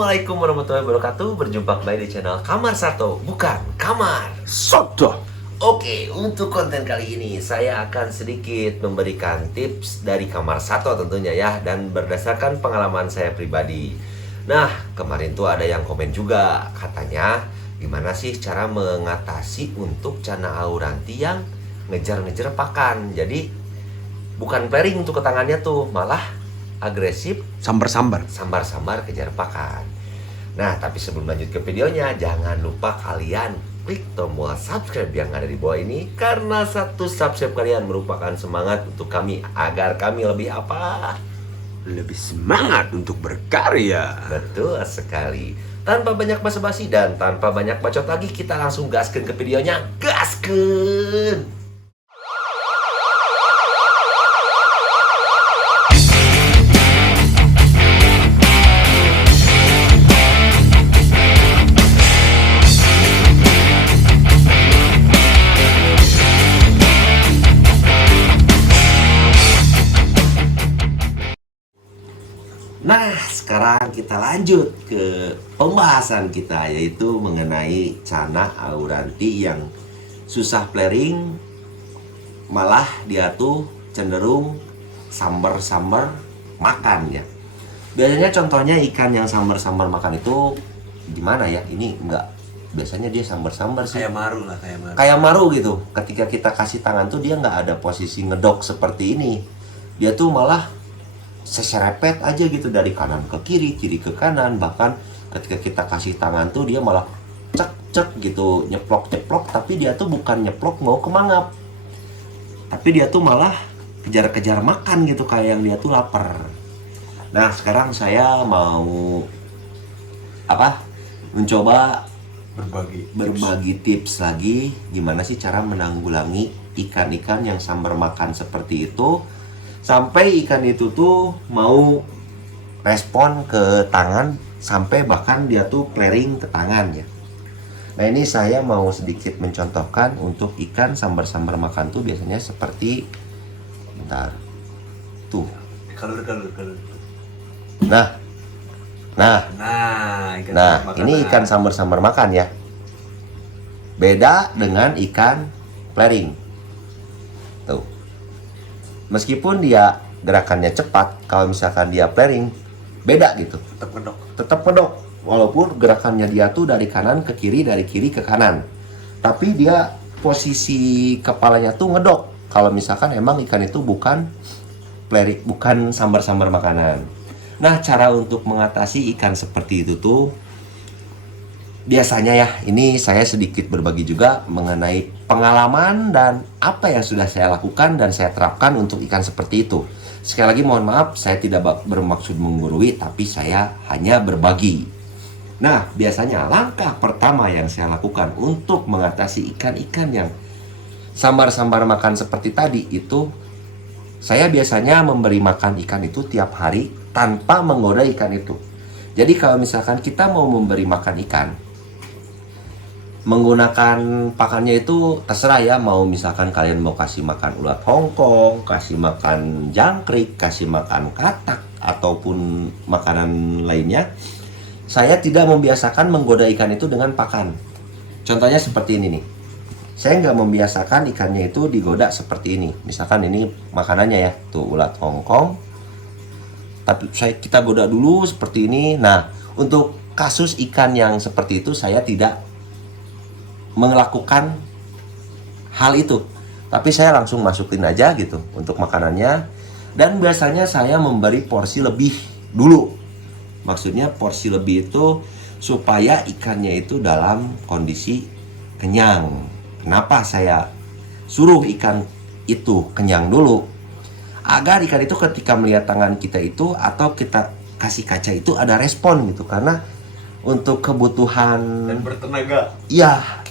Assalamualaikum warahmatullahi wabarakatuh. Berjumpa kembali di channel Kamar Sato, bukan Kamar Soto. Oke, untuk konten kali ini saya akan sedikit memberikan tips dari Kamar Sato tentunya ya, dan berdasarkan pengalaman saya pribadi. Nah, kemarin tuh ada yang komen juga, katanya gimana sih cara mengatasi untuk Cana Auranti yang ngejar-ngejar pakan. Jadi bukan flaring untuk ke tangannya tuh, malah agresif, Sambar-sambar. sambar-sambar kejar pakan. Nah, tapi sebelum lanjut ke videonya, jangan lupa kalian klik tombol subscribe yang ada di bawah ini, karena satu subscribe kalian merupakan semangat untuk kami agar kami lebih apa? Lebih semangat untuk berkarya. Betul sekali. Tanpa banyak basa-basi dan tanpa banyak bacot lagi, kita langsung gaskeun ke videonya. Gaskeun! Nah, sekarang kita lanjut ke pembahasan kita, yaitu mengenai Cana Auranti yang susah flaring, malah dia tuh cenderung sambar-sambar makan ya. Biasanya contohnya ikan yang sambar-sambar makan itu gimana ya? Ini enggak, biasanya dia sambar-sambar sih. Kayak maru lah, kayak maru. Kayak maru gitu. Ketika kita kasih tangan tuh dia nggak ada posisi ngedok seperti ini. Dia tuh malah seserepet aja gitu, dari kanan ke kiri, kiri ke kanan. Bahkan ketika kita kasih tangan tuh dia malah cek gitu, nyeplok, tapi dia tuh bukan nyeplok mau ke mangap, tapi dia tuh malah kejar-kejar makan gitu, kayak yang dia tuh lapar. Nah, sekarang saya mau mencoba berbagi tips lagi, gimana sih cara menanggulangi ikan-ikan yang sambar makan seperti itu, sampai ikan itu tuh mau respon ke tangan, sampai bahkan dia tuh flaring ke tangan ya. Nah, ini saya mau sedikit mencontohkan untuk ikan sambar-sambar makan tuh biasanya seperti, bentar, tuh. Kalur. Nah, ini ikan sambar-sambar makan ya. Beda dengan ikan flaring. Tuh. Meskipun dia gerakannya cepat, kalau misalkan dia flaring, beda gitu. Tetap ngedok. Walaupun gerakannya dia tuh dari kanan ke kiri, dari kiri ke kanan. Tapi dia posisi kepalanya tuh ngedok. Kalau misalkan emang ikan itu bukan flaring, bukan sambar-sambar makanan. Nah, cara untuk mengatasi ikan seperti itu tuh biasanya ya, ini saya sedikit berbagi juga mengenai pengalaman dan apa yang sudah saya lakukan dan saya terapkan untuk ikan seperti itu. Sekali lagi mohon maaf, saya tidak bermaksud menggurui, tapi saya hanya berbagi. Nah, biasanya langkah pertama yang saya lakukan untuk mengatasi ikan-ikan yang sambar-sambar makan seperti tadi itu, saya biasanya memberi makan ikan itu tiap hari tanpa menggoda ikan itu. Jadi kalau misalkan kita mau memberi makan ikan, menggunakan pakannya itu terserah ya, mau misalkan kalian mau kasih makan ulat Hongkong, kasih makan jangkrik, kasih makan katak, ataupun makanan lainnya. Saya tidak membiasakan menggoda ikan itu dengan pakan. Contohnya seperti ini nih, saya nggak membiasakan ikannya itu digoda seperti ini. Misalkan ini makanannya ya, tuh ulat Hongkong, tapi kita goda dulu seperti ini. Nah, untuk kasus ikan yang seperti itu saya tidak melakukan hal itu, tapi saya langsung masukin aja gitu untuk makanannya. Dan biasanya saya memberi porsi lebih dulu. Maksudnya porsi lebih itu supaya ikannya itu dalam kondisi kenyang. Kenapa saya suruh ikan itu kenyang dulu? Agar ikan itu ketika melihat tangan kita itu atau kita kasih kaca itu ada respon gitu. Karena untuk kebutuhan Dan bertenaga. iya,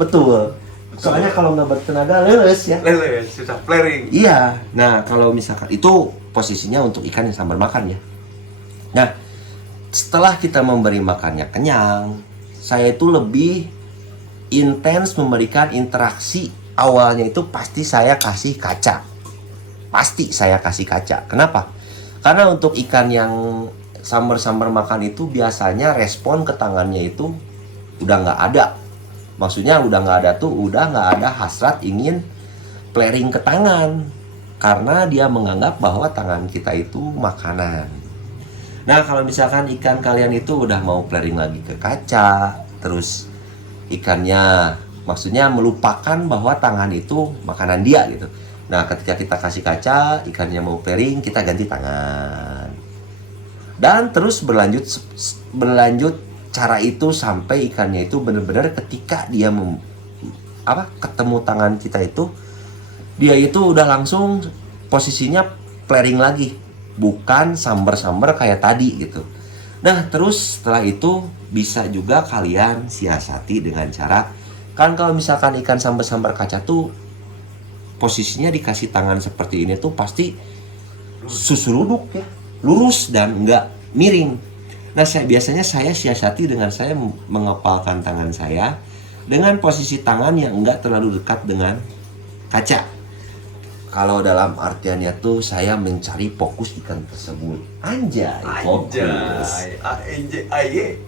betul. Soalnya kalau nggak bertenaga leles ya. Leles, susah flaring. Iya. Nah, kalau misalkan itu posisinya untuk ikan yang sambar makan ya. Nah, setelah kita memberi makannya kenyang, saya itu lebih intens memberikan interaksi. Awalnya itu pasti saya kasih kaca. Kenapa? Karena untuk ikan yang sambar-sambar makan itu biasanya respon ke tangannya itu udah nggak ada. Maksudnya udah nggak ada tuh, udah nggak ada hasrat ingin flaring ke tangan. Karena dia menganggap bahwa tangan kita itu makanan. Nah, kalau misalkan ikan kalian itu udah mau flaring lagi ke kaca, terus ikannya maksudnya melupakan bahwa tangan itu makanan dia gitu. Nah, ketika kita kasih kaca, ikannya mau flaring, kita ganti tangan. Dan terus berlanjut cara itu sampai ikannya itu benar-benar ketika dia ketemu tangan kita itu, dia itu udah langsung posisinya flaring lagi, bukan sambar-sambar kayak tadi gitu. Nah, terus setelah itu bisa juga kalian siasati dengan cara, kan kalau misalkan ikan sambar-sambar kaca tuh posisinya dikasih tangan seperti ini tuh pasti susuruduk ya, lurus dan enggak miring. Nah, biasanya saya siasati dengan saya mengepalkan tangan saya dengan posisi tangan yang enggak terlalu dekat dengan kaca. Kalau dalam artiannya tuh saya mencari fokus ikan tersebut. Anjay, fokus.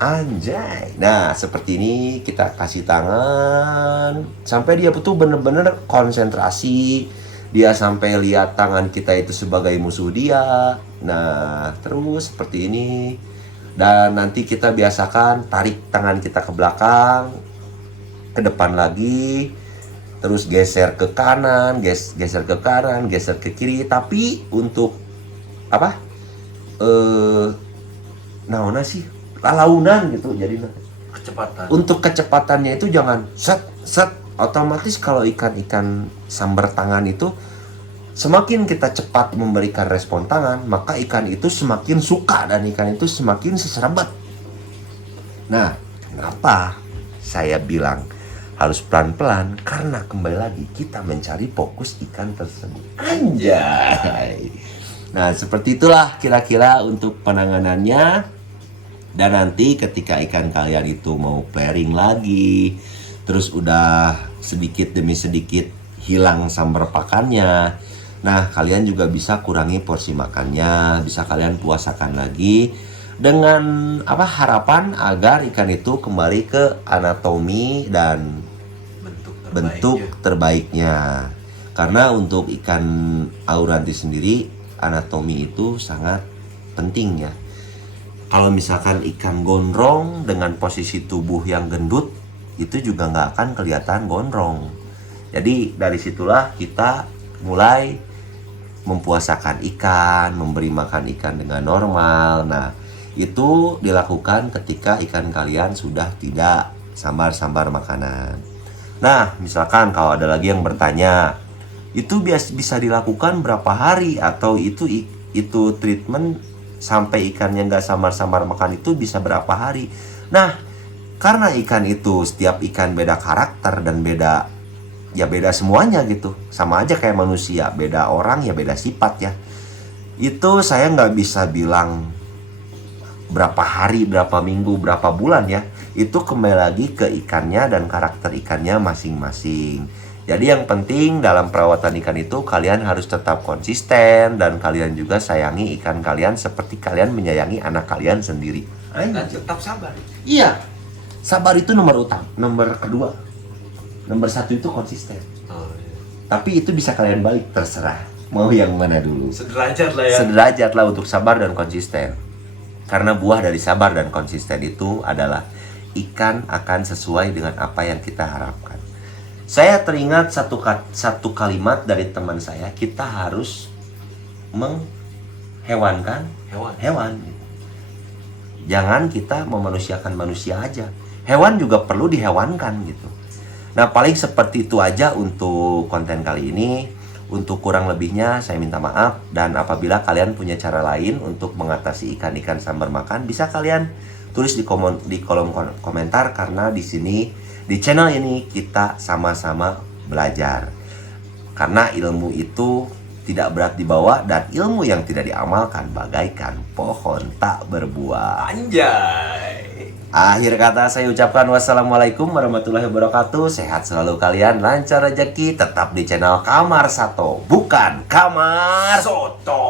Anjay. Nah, seperti ini kita kasih tangan sampai dia betul bener-bener konsentrasi. Dia sampai lihat tangan kita itu sebagai musuh dia. Nah, terus seperti ini. Dan nanti kita biasakan tarik tangan kita ke belakang, ke depan lagi, terus geser ke kanan, geser ke kanan, geser ke kiri. Tapi untuk naona sih lalaunan gitu. Jadi Kecepatan. untuk kecepatannya itu jangan set. Otomatis kalau ikan-ikan sambar tangan itu semakin kita cepat memberikan respon tangan, maka ikan itu semakin suka dan ikan itu semakin seserebat. Nah, kenapa saya bilang harus pelan-pelan? Karena kembali lagi kita mencari fokus ikan tersebut. Anjay. Nah, seperti itulah kira-kira untuk penanganannya. Dan nanti ketika ikan kalian itu mau flaring lagi, terus udah sedikit demi sedikit hilang sambar pakannya, nah kalian juga bisa kurangi porsi makannya, bisa kalian puasakan lagi dengan harapan agar ikan itu kembali ke anatomi dan bentuk terbaiknya. Karena untuk ikan auranti sendiri anatomi itu sangat penting ya. Kalau misalkan ikan gondrong dengan posisi tubuh yang gendut, itu juga nggak akan kelihatan gondrong. Jadi dari situlah kita mulai mempuasakan ikan, memberi makan ikan dengan normal. Nah, itu dilakukan ketika ikan kalian sudah tidak sambar-sambar makanan. Nah, misalkan kalau ada lagi yang bertanya, itu bisa dilakukan berapa hari, atau itu treatment sampai ikannya nggak sambar-sambar makan itu bisa berapa hari? Nah, karena ikan itu setiap ikan beda karakter dan beda semuanya gitu, sama aja kayak manusia, beda orang ya beda sifat ya. Itu saya nggak bisa bilang berapa hari, berapa minggu, berapa bulan ya. Itu kembali lagi ke ikannya dan karakter ikannya masing-masing. Jadi yang penting dalam perawatan ikan itu kalian harus tetap konsisten, dan kalian juga sayangi ikan kalian seperti kalian menyayangi anak kalian sendiri. Dan tetap sabar. Iya, sabar itu nomor utama, nomor kedua. Nomor satu itu konsisten. Oh, iya. Tapi itu bisa kalian balik, terserah mau yang mana dulu. Sederajat lah ya. Sederajat lah untuk sabar dan konsisten. Karena buah dari sabar dan konsisten itu adalah ikan akan sesuai dengan apa yang kita harapkan. Saya teringat satu kalimat dari teman saya, kita harus menghewankan hewan. Jangan kita memanusiakan manusia aja. Hewan juga perlu dihewankan gitu. Nah, paling seperti itu aja untuk konten kali ini. Untuk kurang lebihnya saya minta maaf, dan apabila kalian punya cara lain untuk mengatasi ikan-ikan sambar makan, bisa kalian tulis di kolom komentar, karena di sini di channel ini kita sama-sama belajar. Karena ilmu itu tidak berat dibawa, dan ilmu yang tidak diamalkan bagaikan pohon tak berbuah. Anjay. Akhir kata saya ucapkan wassalamualaikum warahmatullahi wabarakatuh. Sehat selalu kalian, lancar rezeki, tetap di channel Kamar Sato, bukan Kamar Soto.